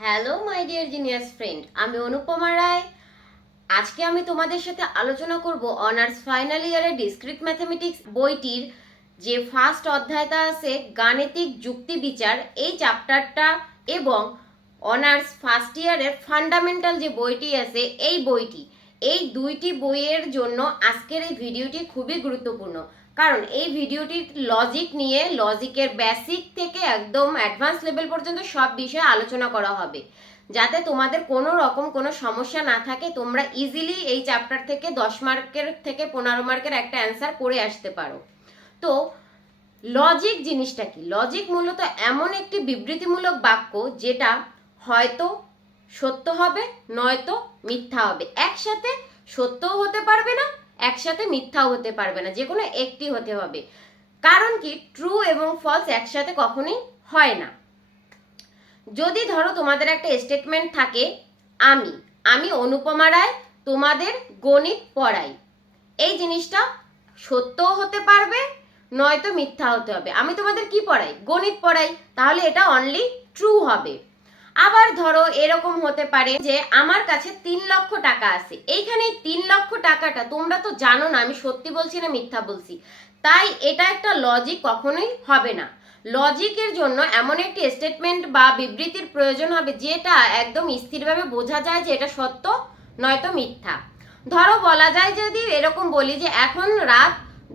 Hello my dear genius friend আমি অনুপমা রায়। আজকে আমি তোমাদের সাথে আলোচনা করব অনার্স ফাইনাল ইয়ারের ডিসক্রিট ম্যাথামেটিক্স বইটির যে ফার্স্ট অধ্যায়টা আছে, গাণিতিক যুক্তি বিচার। এই চ্যাপ্টারটা এবং অনার্স ফার্স্ট ইয়ারের ফান্ডামেন্টাল যে বইটি আছে, এই বইটি। এই দুইটি বইয়ের জন্য আজকের এই ভিডিওটি খুবই গুরুত্বপূর্ণ। কারণ এই ভিডিওটির লজিক নিয়ে লজিকের বেসিক থেকে একদম অ্যাডভান্স লেভেল পর্যন্ত সব বিষয়ে আলোচনা করা হবে। যাতে তোমাদের কোনো রকম কোনো সমস্যা না থাকে, তোমরা ইজিলি এই চ্যাপ্টার থেকে দশ মার্কের থেকে পনেরো মার্কের একটা অ্যান্সার করে আসতে পারো। তো লজিক জিনিসটা কি? লজিক মূলত এমন একটি বিবৃতিমূলক বাক্য যেটা হয়তো সত্য হবে, নয়তো মিথ্যা হবে। একসাথে সত্যও হতে পারবে না একসাথে মিথ্যাও হতে পারবে না যে কোনো একটি হতে হবে। কারণ কি? ট্রু এবং ফলস একসাথে কখনোই হয় না। যদি ধরো তোমাদের একটা স্টেটমেন্ট থাকে, আমি আমি অনুপমা রায়, তোমাদের গণিত পড়াই। এই জিনিসটা সত্যও হতে পারবে, নয়তো মিথ্যা হতে হবে। আমি তোমাদের কি পড়াই? গণিত পড়াই, তাহলে এটা অনলি ট্রু হবে। আবার ধরো এরকম হতে পারে যে আমার কাছে তিন লক্ষ টাকা আছে। এইখানে তিন লক্ষ টাকাটা তোমরা তো জানো না, আমি সত্যি বলছি না মিথ্যা বলছি। তাই এটা একটা লজিক কখনোই হবে না। লজিকের জন্য এমন একটি স্টেটমেন্ট বা বিবৃতির প্রয়োজন হবে যেটা একদম স্থিরভাবে বোঝা যায় যে এটা সত্য, নয়তো মিথ্যা। ধরো বলা যায় যদি এরকম বলি যে এখন রাত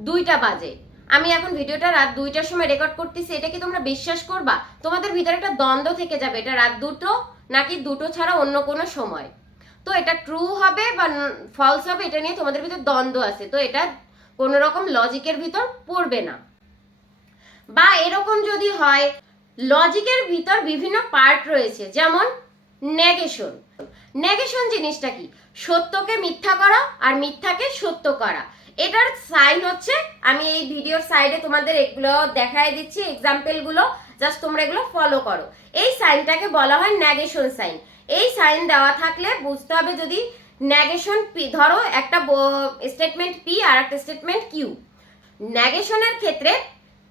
দুইটা বাজে। আমি এখন ভিডিওটা রাত দুইটার সময় রেকর্ড করতেছি, এটা কি তোমরা বিশ্বাস করবা? তোমাদের ভিতরে একটা দ্বন্দ্ব থেকে যাবে, এটা রাত দুটো নাকি দুটো ছাড়া অন্য কোনো সময়? তো এটা ট্রু হবে বা ফলস হবে, এটা নিয়ে তোমাদের ভিতরে দ্বন্দ্ব আছে। তো এটা কোনো রকম লজিকের ভিতর পড়বে না। বা এরকম যদি হয় লজিকের ভিতর বিভিন্ন পার্ট রয়েছে, যেমন নেগেশন নেগেশন জিনিসটা কি? সত্যকে মিথ্যা করা আর মিথ্যাকে সত্য করা। এটার সাইন হচ্ছে, আমি এই ভিডিওর সাইডে তোমাদের এগুলো দেখায় দিচ্ছি এক্সাম্পলগুলো জাস্ট তোমরা এগুলো ফলো করো। এই সাইনটাকে বলা হয় নেগেশন সাইন এই সাইন দেওয়া থাকলে বুঝতে হবে যদি নেগেশন পি ধরো একটা স্টেটমেন্ট পি আর একটা স্টেটমেন্ট কিউ নেগেশনের ক্ষেত্রে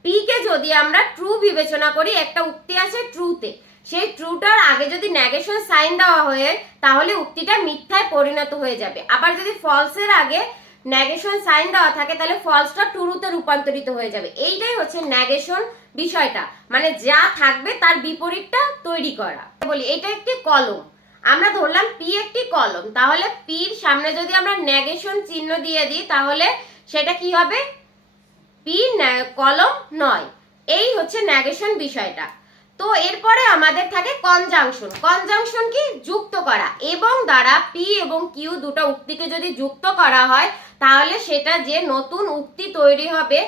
পি কে যদি আমরা ট্রু বিবেচনা করি, একটা উক্তি আছে ট্রুতে সেই ট্রুটার আগে যদি নেগেশন সাইন দেওয়া হয়ে, তাহলে উক্তিটা মিথ্যায় পরিণত হয়ে যাবে। আবার যদি ফলসের আগে নেগেশন সাইন দেওয়া থাকে, তাহলে ফলসটা ট্রুতে রূপান্তরিত হয়ে যাবে। এইটাই হচ্ছে নেগেশন বিষয়টা। মানে যা থাকবে তার বিপরীতটা তৈরি করা। বলি, এটা একটি কলম। আমরা ধরলাম পি একটি কলম। তাহলে পির সামনে যদি আমরা নেগেশন চিহ্ন দিয়ে দিই, তাহলে সেটা কি হবে? পি কলম নয়। এই হচ্ছে নেগেশন বিষয়টা। তো এরপরে আমাদের থাকে কনজাংশন কনজাংশন কি? যুক্ত করা। এবং দ্বারা পি এবং কিউ দুটো উক্তিকে যদি যুক্ত করা হয়, তাহলে সেটা যে নতুন উক্তি তৈরি হবে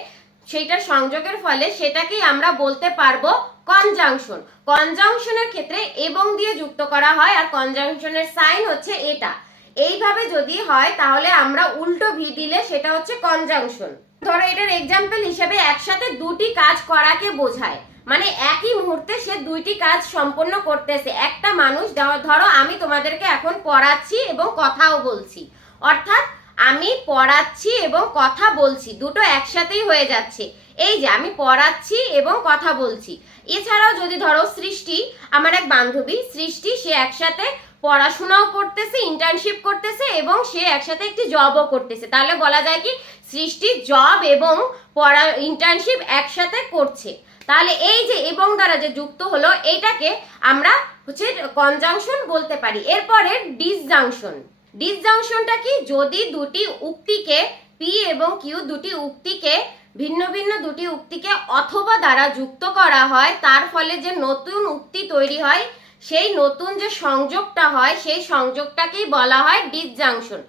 সেটার সংযোগের ফলে সেটাকেই আমরা বলতে পারব কনজাংশন কনজাংশনের ক্ষেত্রে এবং দিয়ে যুক্ত করা হয়, আর কনজাংশনের সাইন হচ্ছে এটা। এইভাবে যদি হয়, তাহলে আমরা উল্টো ভি দিলে সেটা হচ্ছে কনজাংশন ধরো এটার এক্সাম্পল হিসেবে একসাথে দুটি কাজ করাকে বোঝায়। মানে একই মুহূর্তে সে দুইটি কাজ সম্পন্ন করতেছে। একটা মানুষ ধরো আমি তোমাদেরকে এখন পড়াচ্ছি এবং কথাও বলছি। অর্থাৎ আমি পড়াচ্ছি এবং কথা বলছি, দুটো একসাথেই হয়ে যাচ্ছে। এই যে আমি পড়াচ্ছি এবং কথা বলছি। এছাড়াও যদি ধরো সৃষ্টি, আমার এক বান্ধবী, সৃষ্টি সে একসাথে পড়াশোনাও করতেছে ইন্টার্নশিপ করতেছে এবং সে একসাথে একটি জবও করতেছে। তাহলে বলা যায় কি, সৃষ্টি জব এবং পড়া ইন্টার্নশিপ একসাথে করছে। তাহলে এই যে এবং দ্বারা যে যুক্ত হলো এইটাকে আমরা হচ্ছে কনজাংশন বলতে পারি। এরপরে ডিসজাংশন ডিসজাংশনটা কি? যদি দুটি উক্তিকে পি এবং কিউ দুটি উক্তিকে, ভিন্ন ভিন্ন দুটি উক্তিকে অথবা দ্বারা যুক্ত করা হয়, তার ফলে যে নতুন উক্তি তৈরি হয়, সেই নতুন যে সংযোগটা হয়, সেই সংযোগটাকেই বলা হয় ডিসজাংশন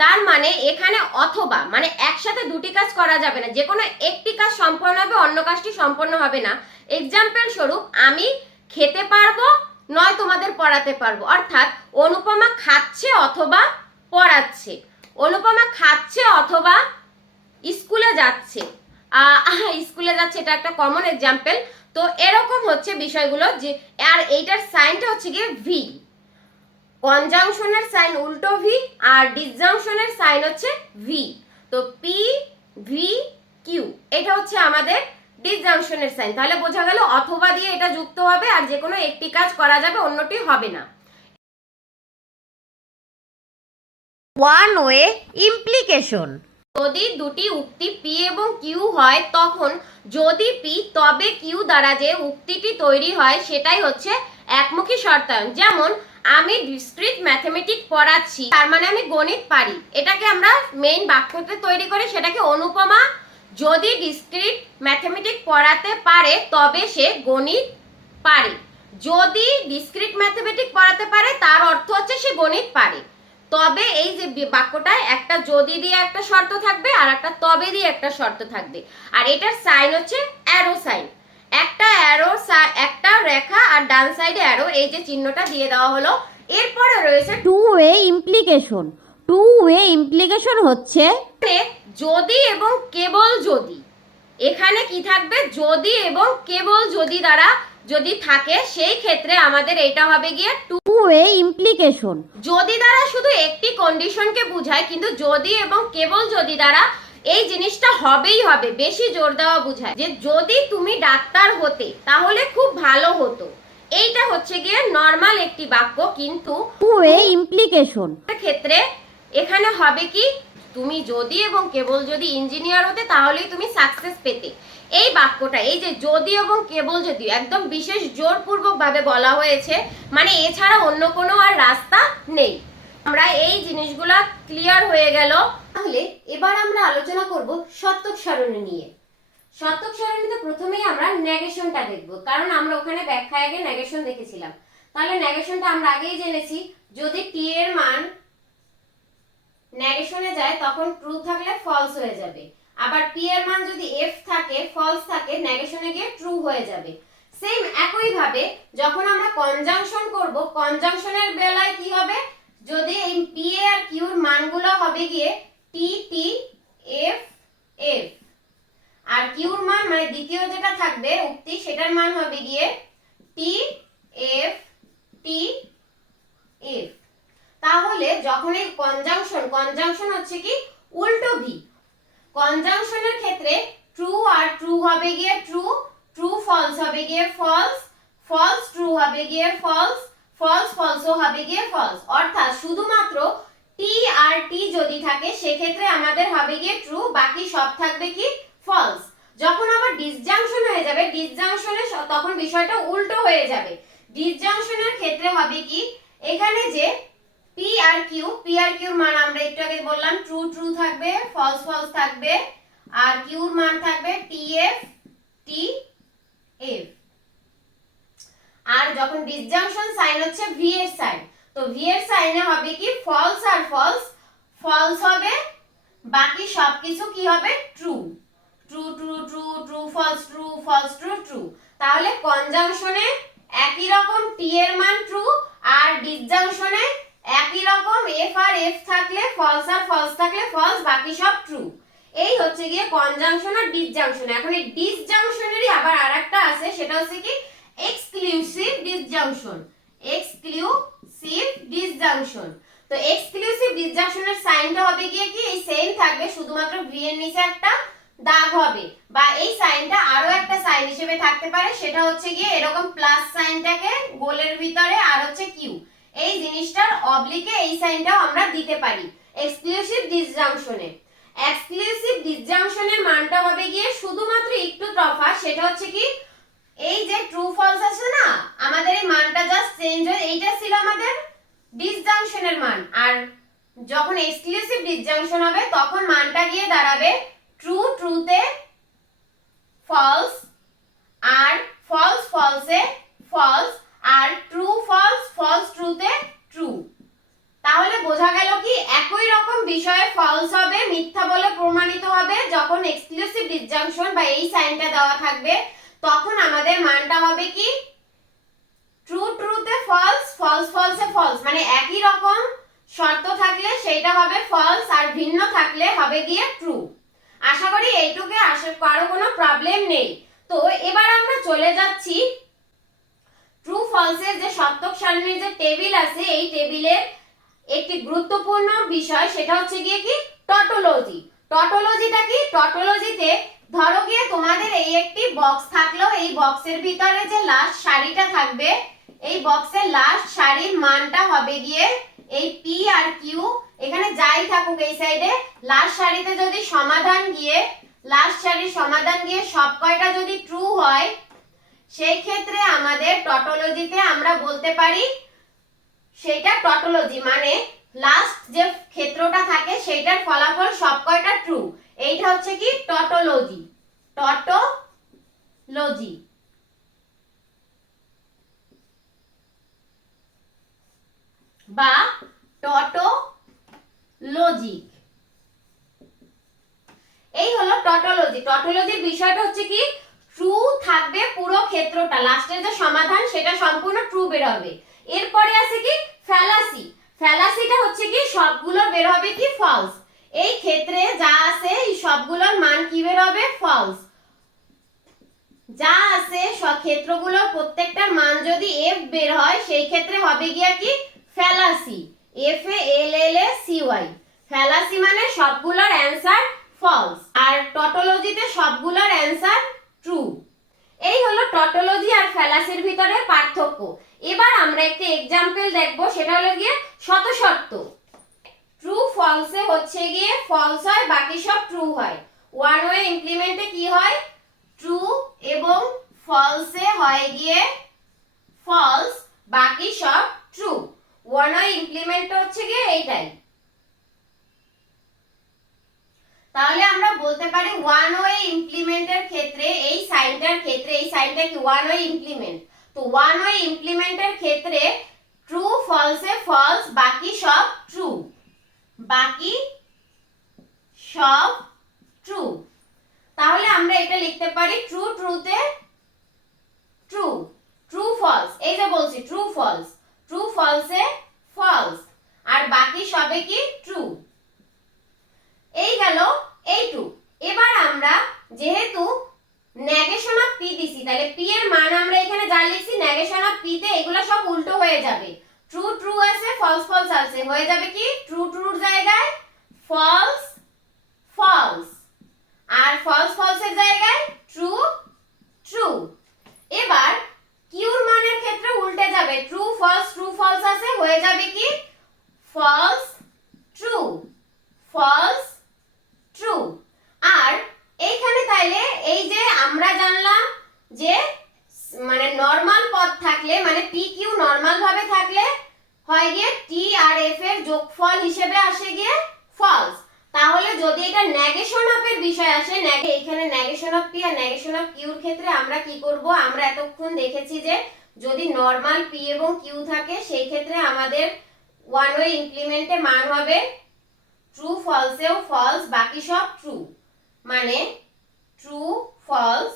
তার মানে এখানে অথবা মানে একসাথে দুটি কাজ করা যাবে না। যে কোনো একটি কাজ সম্পন্ন হবে, অন্য কাজটি সম্পন্ন হবে না। এক্সাম্পল স্বরূপ, আমি খেতে পারব, নয় তোমাদের পড়াতে পারব। অর্থাৎ অনুপমা খাচ্ছে অথবা পড়াচ্ছে। অনুপমা খাচ্ছে অথবা স্কুলে যাচ্ছে। স্কুলে যাচ্ছে, এটা একটা কমন এক্সাম্পল তো এরকম হচ্ছে বিষয়গুলো যে, আর এইটার সাইনটা হচ্ছে গিয়ে ভি কনজাংশনের সাইন উল্টো ভি আর ডিসজাংশনের সাইন হচ্ছে ভি তো পি ভি কিউ এটা হচ্ছে আমাদের ডিসজাংশনের সাইন। তাহলে বোঝা গেল অথবা দিয়ে এটা যুক্ত হবে আর যে কোনো একটি কাজ করা যাবে অন্যটি হবে না। ওয়ান ওয়ে ইমপ্লিকেশন যদি দুটি উক্তি পি এবং কিউ হয় তখন যদি পি তবে কিউ দ্বারা যে উক্তিটি তৈরি হয় সেটাই হচ্ছে একমুখী শর্তায়ন। যেমন আমি ডিসক্রিট ম্যাথমেটিক পড়াচ্ছি, তার মানে আমি গণিত পারি। এটাকে আমরা মেইন বাক্যতে তৈরি করে সেটাকে অনুপমা যদি ডিসক্রিট ম্যাথমেটিক পড়াতে পারে, তবে সে গণিত পারে। যদি ডিসক্রিট ম্যাথমেটিক পড়াতে পারে, তার অর্থ হচ্ছে সে গণিত পারে। তবে এই যে বাক্যটায় একটা যদি দিয়ে একটা শর্ত থাকবে, আর একটা তবে দিয়ে একটা শর্ত থাকবে। আর এটার সাইন হচ্ছে অ্যারো সাইন একটা অ্যারো একটা রেখা আর ডান সাইডে অ্যারো এই যে চিহ্নটা দিয়ে দেওয়া হলো। এরপরে রয়েছে two way implication two way implication হচ্ছে যদি এবং কেবল যদি। এখানে কি থাকবে? যদি এবং কেবল যদি দ্বারা যদি থাকে, সেই ক্ষেত্রে আমাদের এটা হবে গিয়ে টু ওয়ে ইমপ্লিকেশন যদি দ্বারা শুধু একটি কন্ডিশনকে বোঝায়, কিন্তু যদি এবং কেবল যদি দ্বারা এই জিনিসটা হবেই হবে বেশি জোর দেওয়া বোঝায়। যে যদি তুমি ডাক্তার হতে তাহলে খুব ভালো হতো। এইটা হচ্ছে গিয়ে নর্মাল একটি বাক্য কিন্তু ইমপ্লিকেশন ক্ষেত্রে এখানে হবে কি তুমি যদি এবং কেবল যদি ইঞ্জিনিয়ার হতে তাহলেই তুমি সাকসেস পেতে। এই বাক্যটা এই যে যদি এবং কেবল যদি একদম বিশেষ জোরপূর্বক ভাবে বলা হয়েছে মানে এছাড়া অন্য কোনো আর রাস্তা নেই। আমরা এই জিনিসগুলা ক্লিয়ার হয়ে গেল। তাহলে এবার আমরা আলোচনা করব সত্যক সারণী নিয়ে। সত্যক সারণীতে প্রথমেই আমরা নেগেশনটা দেখব, কারণ আমরা ওখানে ব্যাখ্যা আগে নেগেশন দেখেছিলাম। তাহলে নেগেশনটা আমরা আগেই জেনেছি, যদি টি এর মান নেগেশনে যায়, তখন ট্রু থাকলে ফলস হয়ে যাবে। আবার পি এর মান যদি এফ থাকে ফলস থাকে, নেগেশনে গিয়ে ট্রু হয়ে যাবে। সেম একই ভাবে যখন আমরা কনজাংশন করব কনজাংশনের বেলায় কি হবে? যদি এই পি এ আর কিউর মানগুলো হবে গিয়ে টি টি এফ এফ আর কিউর মান মানে দ্বিতীয় যেটা থাকবে, উক্তি, সেটার মান হবে গিয়ে টি এফ টি এফ তাহলে যখন এই কনজাংশন কনজাংশন হচ্ছে কি? উল্টো ভি কনজাংশনের ক্ষেত্রে ট্রু আর ট্রু হবে গিয়ে ট্রু ট্রু ফলস হবে গিয়ে ফলস ফলস ট্রু হবে গিয়ে ফলস ফলস ফলসও হবে গিয়ে ফলস অর্থাৎ শুধুমাত্র টি আর টি যদি থাকে, সেক্ষেত্রে আমাদের হবে গিয়ে ট্রু বাকি সব থাকবে কি? ফলস যখন আবার ডিসজাংশন হয়ে যাবে ডিসজাংশনে তখন বিষয়টা উল্টো হয়ে যাবে। ডিসজাংশনের ক্ষেত্রে হবে কি? এখানে যে পি আর কিউ পি আর কিউর মান আমরা একটু আগে বললাম ট্রু ট্রু থাকবে ফলস ফলস থাকবে, আর কিউর মান থাকবে টি এফ টি এফ আর যখন ডিসজাংশন সাইন হচ্ছে ভি এর সাইন তো ভি এর সাইনে হবে কি ফলস আর ফলস ফলস হবে, বাকি সবকিছু কি হবে? True true true true true false true false true true তাহলে কনজাংশনে একই রকম টি এর মান ট্রু আর ডিসজাংশনে একই রকম এফ আর এফ থাকলে ফলস আর ফলস থাকলে ফলস বাকি সব ট্রু এই হচ্ছে গিয়ে কনজাংশন আর ডিসজাংশন এখন এই ডিসজাংশনেরই আবার আরেকটা আছে, সেটা হচ্ছে কি এক্সক্লুসিভ ডিসজাংশন এক্সক্লুসিভ ডিসজাংশন তো এক্সক্লুসিভ ডিসজাংশনের সাইনটা হবে গিয়ে কি? এই সেম থাকবে, শুধুমাত্র ভি এর নিচে একটা দাগ হবে। বা এই সাইনটা আরও একটা সাইন হিসেবে থাকতে পারে, সেটা হচ্ছে গিয়ে এরকম প্লাস সাইনটাকে গোলের ভিতরে আর হচ্ছে কিউ এই জিনিসটার অবলিকে এই সাইনটাও আমরা দিতে পারি এক্সক্লুসিভ ডিসজাংশনে এক্সক্লুসিভ ডিসজাংশনের মানটা হবে গিয়ে শুধুমাত্র একটু তফাৎ, সেটা হচ্ছে কি এই যে ট্রু ফলস আছে না আমাদের এই মানটা জাস্ট চেঞ্জ হয়ে এইটা ছিল আমাদের ডিসজাংশনের মান আর যখন এক্সক্লুসিভ ডিসজাংশন হবে, তখন মানটা গিয়ে দাঁড়াবে ট্রু ট্রুতে ফলস আর ফলস ফলসে ফলস আর ট্রু ফলস ফলস ট্রুতে ট্রু তাহলে বোঝা গেল কি, একই রকম বিষয়ে ফলস হবে, মিথ্যা বলে প্রমাণিত হবে, যখন এক্সক্লুসিভ ডিসজাংশন বা এই সাইনটা দেওয়া থাকবে, তখন আমাদের মানটা হবে কি? ট্রু ট্রুতে ফলস ফলস ফলসে ফলস মানে একই রকম শর্ত থাকলে সেইটা হবে ফলস আর ভিন্ন থাকলে হবে গিয়ে ট্রু আশা করি এইটুকে আশা কারও কোনো প্রবলেম নেই। তো এবার আমরা চলে যাচ্ছি ট্রু ফলসের যে সত্যক সারণীর যে টেবিল আছে, এই টেবিলের একটি গুরুত্বপূর্ণ বিষয়, সেটা হচ্ছে গিয়ে কি? টটোলজি টটোলজিটা কি? টটোলজিতে ধরো গিয়ে তোমাদের এই একটি বক্স থাকল এই বক্সের ভিতরে যে লাস্ট শাড়িটা থাকবে, এই বক্সের লাস্ট শাড়ির মানটা হবে গিয়ে আর কিউ, এখানে যাই থাকুক এই সাইডে লাস্ট শাড়িতে যদি সমাধান গিয়ে, লাস্ট শাড়ির সমাধান গিয়ে সব কয়টা যদি ট্রু হয়, সেই ক্ষেত্রে আমাদের টটোলজিতে আমরা বলতে পারি সেটা টটোলজি মানে লাস্ট যে ক্ষেত্রটা থাকে সেটার ফলাফল সব কয়টা ট্রু এইটা হচ্ছে কি টটোলজি টটোলজি বা টটোলজিক। এই হলো টটোলজি। টটোলজির বিষয়টা হচ্ছে কি ট্রু থাকবে পুরো ক্ষেত্রটা। লাস্টের যে সমাধান, সেটা সম্পূর্ণ ট্রু বের হবে। এরপরে আছে কি ফ্যালাসি ফ্যালাসিটা হচ্ছে কি, সবগুলো বের হবে কি ফলস এই ক্ষেত্রে যা আছে, এই সবগুলোর মান কি বের হবে ফলস যা আছে সব ক্ষেত্রগুলোর প্রত্যেকটার মান যদি এফ বের হয়, সেই ক্ষেত্রে হবে গিয়া কি fallacy F A L L A C Y fallacy মানে সবগুলোর অ্যান্সার ফলস আর টটোলজিতে সবগুলোর অ্যান্সার ট্রু এই হলো টটোলজি আর ফ্যালাসির ভিতরে পার্থক্য। এবার আমরা একটি এক্সাম্পল দেখব, সেটা হলো গিয়ে শত শর্ত ট্রু ফলসে হচ্ছে গিয়ে ফলস হয়, বাকি সব ট্রু হয়। ওয়ান ওয়ে ইমপ্লিমেন্টে কি হয়? ট্রু এবং ফলসে হয় গিয়ে ফলস বাকি সব ট্রু ওয়ান ওয়ে ইমপ্লিমেন্ট হচ্ছে গিয়ে এইটাই। তাহলে আমরা বলতে পারি ওয়ান ওয়ে ইমপ্লিমেন্টের ক্ষেত্রে, এই সাইনটার ক্ষেত্রে, এই সাইনটা কি ওয়ান ওয়ে ইমপ্লিমেন্ট তো ওয়ান ওয়ে ইমপ্লিমেন্টের ক্ষেত্রে ট্রু ফলসে ফলস বাকি সব ট্রু বাকি সব ট্রু তাহলে আমরা এটা লিখতে পারি ট্রু ট্রুতে ট্রু ট্রু ফলস এই যে বলছি ট্রু ফলস ট্রু ফলসে ফলস আর বাকি সবে কি? ট্রু এই গেল এইটু এবার আমরা যেহেতু নেগেশন অফ পি দিছি, তাহলে পি এর মান আমরা এখানে যা লিখছি নেগেশন অফ পি তে এগুলো সব উল্টো হয়ে যাবে। ট্রু ট্রু আছে ফলস ফলস আছে। হয়ে যাবে কি? ট্রু ট্রুর জায়গায় ফলস ফলস আর ফলস ফলসের জায়গায় ট্রু ট্রু এবার কিউর মানের ক্ষেত্রে উল্টে যাবে। ট্রু ফলস ট্রু ফলস আছে, হয়ে যাবে কি? ফলস ট্রু ফলস ট্রু আর এইখানে তাইলে এই যে আমরা জানলাম যে মানে নর্মাল পদ থাকলে মানে পি কিউ নর্মাল ভাবে থাকলে হয় গিয়ে টি আর এফ এর যোগফল হিসেবে আসে গিয়ে ফলস তাহলে যদি এটা নেগেশন অফ এর বিষয় আসে নেগে এখানে নেগেশন অফ পি আর নেগেশন অফ কিউর ক্ষেত্রে আমরা কি করব? আমরা এতক্ষণ দেখেছি যে যদি নর্মাল পি এবং কিউ থাকে, সেই ক্ষেত্রে আমাদের ওয়ান ওয়ে ইমপ্লিমেন্টে মান হবে ট্রু ফলসেও ফলস বাকি সব ট্রু মানে ট্রু ফলস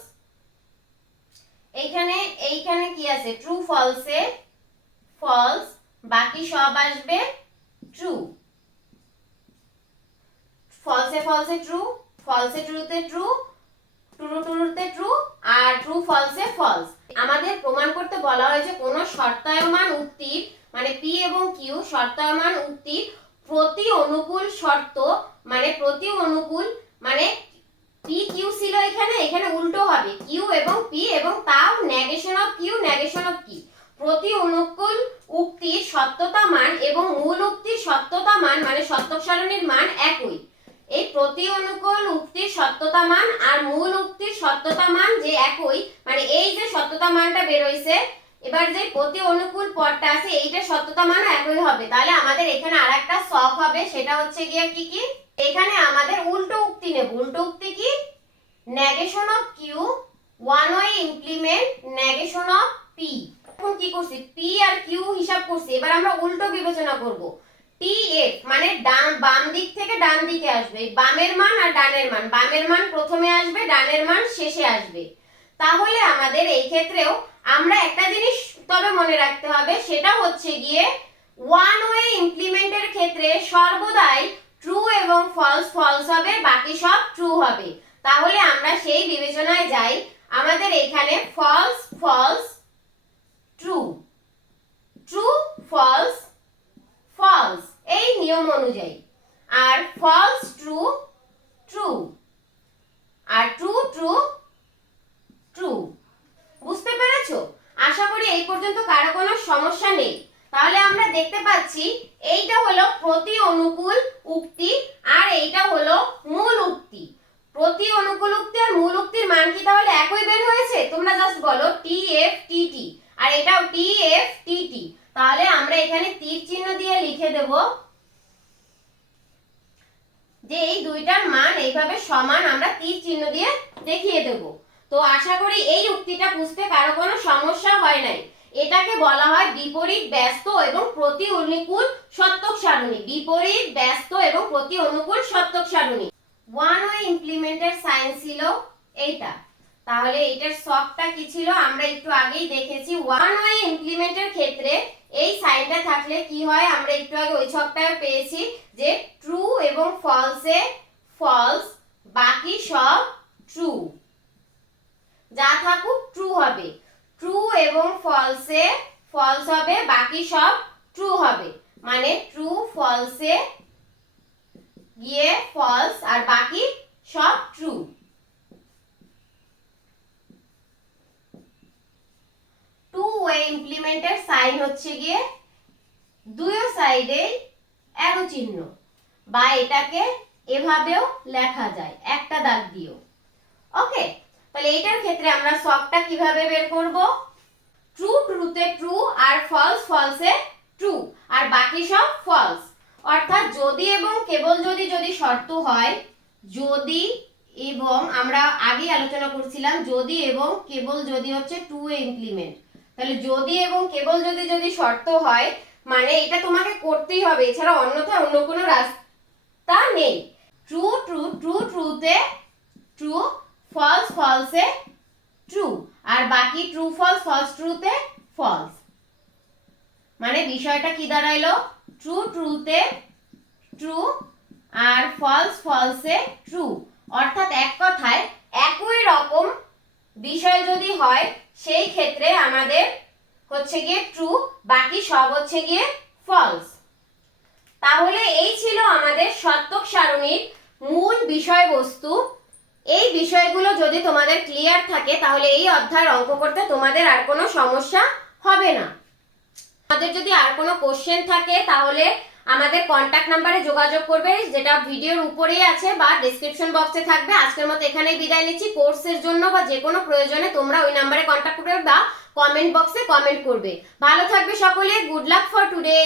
এইখানে এইখানে কি আছে? ট্রু ফলসে ফলস বাকি সব আসবে ট্রু ফলসে ফলসে ট্রু ফলসে ট্রুতে ট্রু ট্রু ট্রুতে ট্রু আর ট্রু ফলসে ফলস আমাদের প্রমাণ করতে বলা হয়েছে কোন শর্তায়মান উক্তির মানে পি এবং কিউ শর্তায়মান উক্তির প্রতি অনুকূল শর্ত মানে প্রতি অনুকূল মানে পি কিউ ছিল এখানে এখানে উল্টো হবে। কিউ এবং পি এবং তাও negation of Q negation of কি প্রতি অনুকূল উক্তির সত্যতা মান এবং মূল উক্তির সত্যতা মান মানে সত্যক সারণীর মান একই। এই প্রতি অনুকূল উক্তির সত্যতা মান আর মূল উক্তির সত্যতা মান যে একই মানে এই যে সত্যতা মানটা বেরোইছে, এবার যে প্রতি অনুকূল পদটা আছে, এইটা সত্যতা মান একই হবে। তাহলে আমাদের এখানে আরেকটা সফ হবে, সেটা হচ্ছে গিয়ে কি কি? এখানে আমাদের উল্টো উক্তি নেব। উল্টো উক্তি কি? Negation of Q one way implement negation of P এখন কি করছি? পি আর কিউ হিসাব করছি। এবার আমরা উল্টো বিবেচনা করব। টি এফ মানে ডান, বাম দিক থেকে ডান দিকে আসবে। বামের মান আর ডানের মান। বামের মান প্রথমে আসবে, ডানের মান শেষে আসবে। তাহলে আমাদের এই ক্ষেত্রেও আমরা একটা জিনিস তবে মনে রাখতে হবে, সেটা হচ্ছে গিয়ে ওয়ান ওয়ে ইমপ্লিমেন্টের ক্ষেত্রে সর্বদাই ট্রু এবং ফলস ফলস হবে, বাকি সব ট্রু হবে। তাহলে আমরা সেই বিবেচনায় যাই, আমাদের এখানে false false true true false false এই নিয়ম অনুযায়ী। আর ফলস ট্রু ট্রু আর ট্রু ট্রু ট্রু বুঝতে পেরেছ? আশা করি এই পর্যন্ত কারও কোনো সমস্যা নেই। তাহলে আমরা দেখতে পাচ্ছি, এইটা হলো প্রতি অনুকূল উক্তি, আর এইটা হলো মূল উক্তি। প্রতি অনুকূল উক্তি আর মূল উক্তির মান কি তাহলে একই বের হয়েছে? তোমরা জাস্ট বলো টি এফ টি টি আর এটাও টি এফ টি টি তাহলে আমরা এখানে তীর চিহ্ন দিয়ে লিখে দেব যে এই দুইটার মান এইভাবে সমান আমরা তীর চিহ্ন দিয়ে দেখিয়ে দেব। তো আশা করি এই উক্তিটা বুঝতে কারও কোনো সমস্যা হয় নাই। এটাকে বলা হয় বিপরীত, ব্যস্ত এবং প্রতি অনুকূল সত্যক সারণী। বিপরীত, ব্যস্ত এবং প্রতি অনুকূল সত্যক সারণী। ওয়ান ওয়ে ইমপ্লিমেন্টের সাইন ছিল এইটা। তাহলে এটার সবটা কি ছিল? আমরা একটু আগেই দেখেছি। ওয়ান ওয়ে ইমপ্লিমেন্টের ক্ষেত্রে এই সাইনটা থাকলে কি হয়? আমরা একটু আগে ওই ছকটা পেয়েছি যে ট্রু এবং ফলসে ফলস বাকি সব ট্রু যা থাকুক ট্রু হবে। ট্রু এবং ফলসে ফলস হবে, বাকি সব ট্রু হবে। মানে ট্রু ফলসে গিয়ে ফলস আর বাকি সব ট্রু টু ওয়ে সাইন হচ্ছে গিয়ে দুই সাইডে অ্যারো চিহ্ন। বা এটাকে এভাবেও লেখা যায়, একটা দাগ দিও ওকে তাহলে এটার ক্ষেত্রে আমরা সবটা কীভাবে বের করব? ট্রু ট্রুতে ট্রু আর ফলস ফলসে ট্রু আর বাকি সব ফলস অর্থাৎ যদি এবং কেবল যদি যদি শর্ত হয়, যদি এবং আমরা আগে আলোচনা করছিলাম, যদি এবং কেবল যদি হচ্ছে টু এ ইমপ্লিমেন্ট তাহলে যদি এবং কেবল যদি যদি শর্ত হয় মানে এটা তোমাকে করতেই হবে, এছাড়া অন্যথা অন্য কোনো রাস্তা নেই। ট্রু ট্রু ট্রু ট্রুতে ট্রু ফলস ফলসে ট্রু আর বাকি ট্রু ফলস ফলস ট্রুতে ফলস মানে বিষয়টা কি দাঁড়াইলো? ট্রু ট্রুতে ট্রু আর ফলস ফলসে ট্রু অর্থাৎ এক কথায় একই রকম বিষয় যদি হয় সেই ক্ষেত্রে আমাদের হচ্ছে গিয়ে ট্রু বাকি সব হচ্ছে গিয়ে ফলস তাহলে এই ছিল আমাদের সত্যক সারণীর মূল বিষয়বস্তু। এই বিষয়গুলো যদি তোমাদের ক্লিয়ার থাকে, তাহলে এই অধ্যায়ের অঙ্ক করতে তোমাদের আর কোনো সমস্যা হবে না। আমাদের যদি আর কোনো কোশ্চেন থাকে, তাহলে আমাদের কন্ট্যাক্ট নাম্বারে যোগাযোগ করবে, যেটা ভিডিওর উপরেই আছে বা ডিসক্রিপশন বক্সে থাকবে। আজকের মতো এখানেই বিদায় নিচ্ছি। কোর্সের জন্য বা যে কোনো প্রয়োজনে তোমরা ওই নাম্বারে কন্ট্যাক্ট করবে বা কমেন্ট বক্সে কমেন্ট করবে। ভালো থাকবে সকলে। Good luck for today